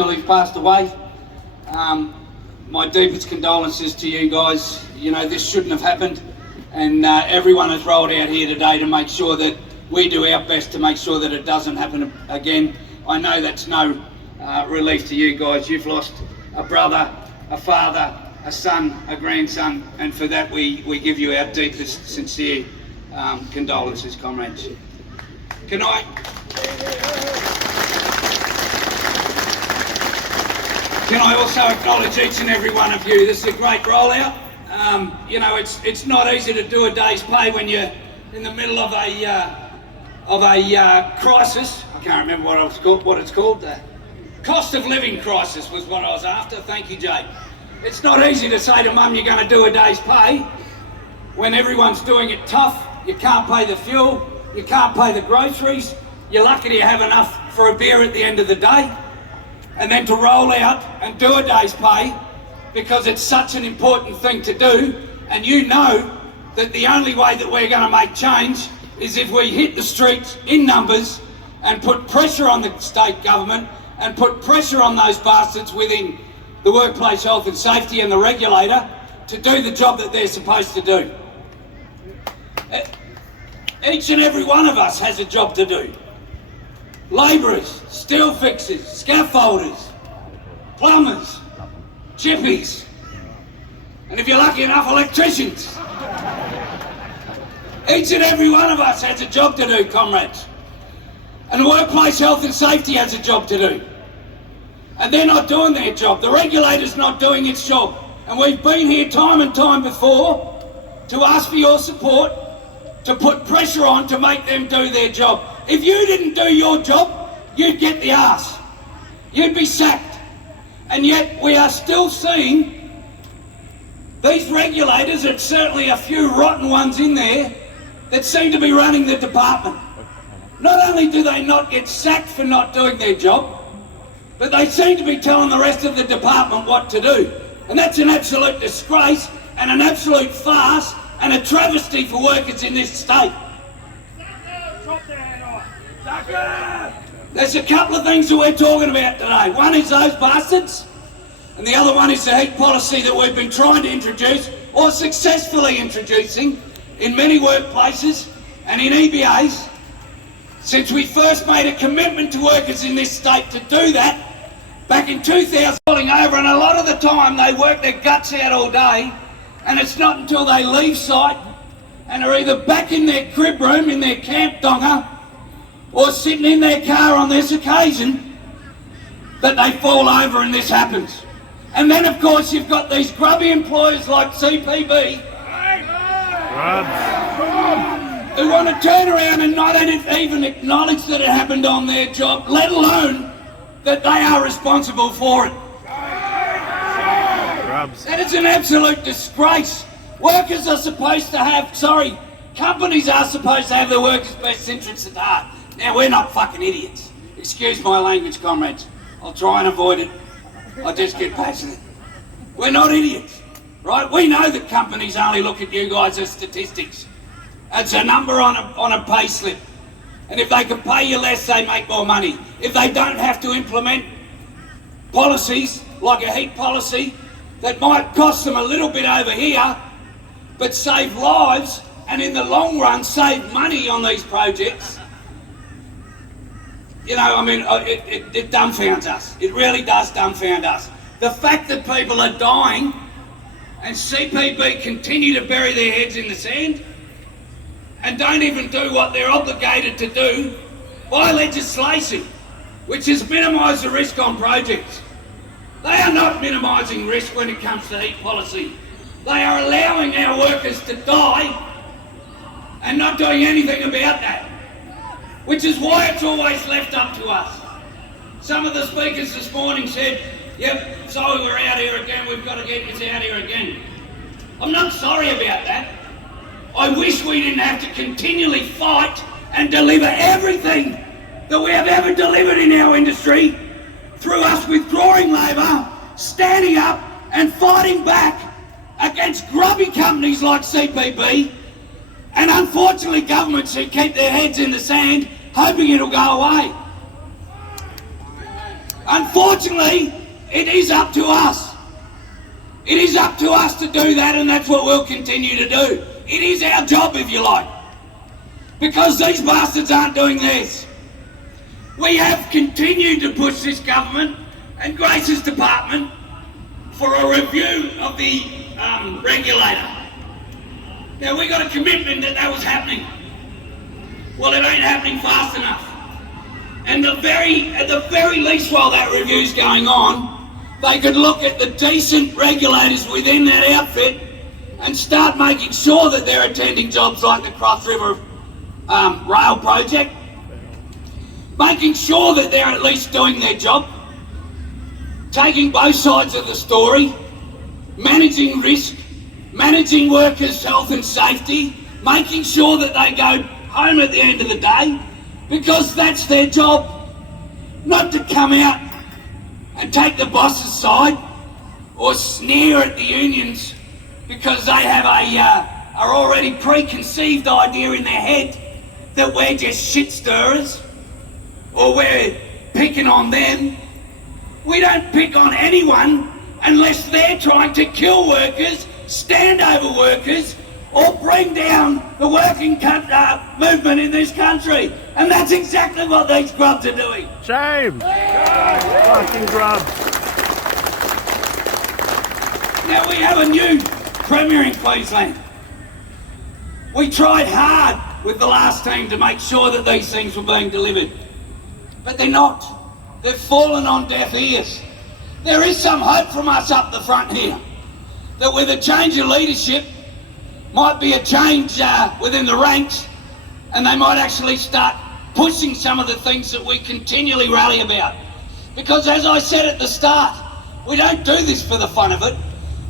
Who's passed away. My deepest condolences to you guys. You know, this shouldn't have happened, and everyone has rolled out here today to make sure that we do our best to make sure that it doesn't happen again. I know that's no relief to you guys. You've lost a brother, a father, a son, a grandson, and for that we give you our deepest, sincere condolences, comrades. Can I also acknowledge each and every one of you? This is a great rollout. You know, it's not easy to do a day's pay when you're in the middle of a crisis. I can't remember what it's called. The cost of living crisis was what I was after. Thank you, Jay. It's not easy to say to mum you're going to do a day's pay when everyone's doing it tough. You can't pay the fuel, you can't pay the groceries. You're lucky to have enough for a beer at the end of the day. And then to roll out and do a day's pay because it's such an important thing to do, and you know that the only way that we're going to make change is if we hit the streets in numbers and put pressure on the state government and put pressure on those bastards within the workplace health and safety and the regulator to do the job that they're supposed to do. Each and every one of us has a job to do. Labourers, steel fixers, scaffolders, plumbers, chippies, and if you're lucky enough, electricians. Each and every one of us has a job to do, comrades. And the workplace health and safety has a job to do. And they're not doing their job. The regulator's not doing its job. And we've been here time and time before to ask for your support, to put pressure on to make them do their job. If you didn't do your job, you'd get the arse. You'd be sacked. And yet we are still seeing these regulators, and certainly a few rotten ones in there, that seem to be running the department. Not only do they not get sacked for not doing their job, but they seem to be telling the rest of the department what to do. And that's an absolute disgrace and an absolute farce and a travesty for workers in this state. There's a couple of things that we're talking about today. One is those bastards, and the other one is the heat policy that we've been trying to introduce, or successfully introducing, in many workplaces and in EBAs, since we first made a commitment to workers in this state to do that back in 2000, falling over, and a lot of the time they work their guts out all day, and it's not until they leave site and are either back in their crib room, in their camp donga, or sitting in their car on this occasion, that they fall over and this happens. And then of course you've got these grubby employers like CPB who want to turn around and not even acknowledge that it happened on their job, let alone that they are responsible for it. That is an absolute disgrace. Workers are supposed to have, companies are supposed to have their workers' best interests at heart. Now, we're not fucking idiots. Excuse my language, comrades. I'll try and avoid it. I just get passionate. We're not idiots, right? We know that companies only look at you guys as statistics. It's a number on a pay slip. And if they can pay you less, they make more money. If they don't have to implement policies like a heat policy that might cost them a little bit over here, but save lives and in the long run save money on these projects, you know, I mean, it dumbfounds us. It really does dumbfound us. The fact that people are dying and CPB continue to bury their heads in the sand and don't even do what they're obligated to do by legislation, which is minimise the risk on projects. They are not minimising risk when it comes to heat policy. They are allowing our workers to die and not doing anything about that, which is why it's always left up to us. Some of the speakers this morning said, yep, sorry we're out here again, we've got to get you out here again. I'm not sorry about that. I wish we didn't have to continually fight and deliver everything that we have ever delivered in our industry through us withdrawing labour, standing up and fighting back against grubby companies like CPB, and unfortunately governments who keep their heads in the sand hoping it'll go away. Unfortunately, it is up to us. It is up to us to do that, and that's what we'll continue to do. It is our job, if you like, because these bastards aren't doing theirs. We have continued to push this government and Grace's department for a review of the regulator. Now, we got a commitment that that was happening. Well, it ain't happening fast enough. And at the very least, while that review's going on, they could look at the decent regulators within that outfit and start making sure that they're attending jobs like the Cross River Rail Project, making sure that they're at least doing their job, taking both sides of the story, managing risk, managing workers' health and safety, making sure that they go home at the end of the day, because that's their job, not to come out and take the boss's side or sneer at the unions because they have are already preconceived idea in their head that we're just shit stirrers or we're picking on them. We don't pick on anyone unless they're trying to kill workers, stand over workers, or bring down the working movement in this country. And that's exactly what these grubs are doing. Shame! Fucking grubs. Now, we have a new Premier in Queensland. We tried hard with the last team to make sure that these things were being delivered. But they're not. They've fallen on deaf ears. There is some hope from us up the front here, that with a change of leadership, might be a change within the ranks, and they might actually start pushing some of the things that we continually rally about. Because as I said at the start, we don't do this for the fun of it.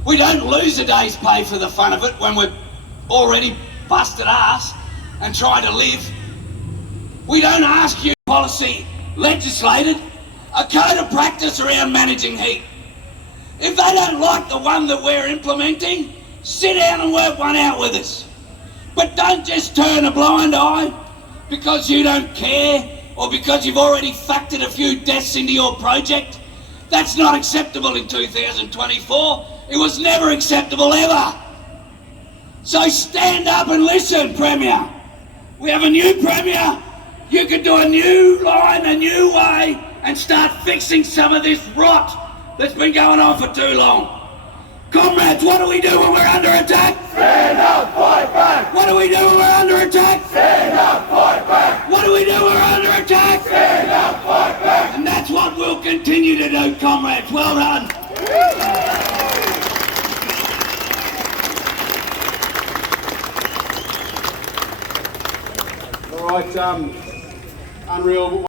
We don't lose a day's pay for the fun of it when we're already busted ass and trying to live. We don't ask you policy legislated, a code of practice around managing heat. If they don't like the one that we're implementing, sit down and work one out with us. But don't just turn a blind eye because you don't care or because you've already factored a few deaths into your project. That's not acceptable in 2024. It was never acceptable ever. So stand up and listen, Premier. We have a new Premier. You could do a new line, a new way, and start fixing some of this rot that's been going on for too long. Comrades, what do we do when we're under attack? Stand up, fight back! What do we do when we're under attack? Stand up, fight back! What do we do when we're under attack? Stand up, fight back! And that's what we'll continue to do, comrades. Well done. All right, Unreal.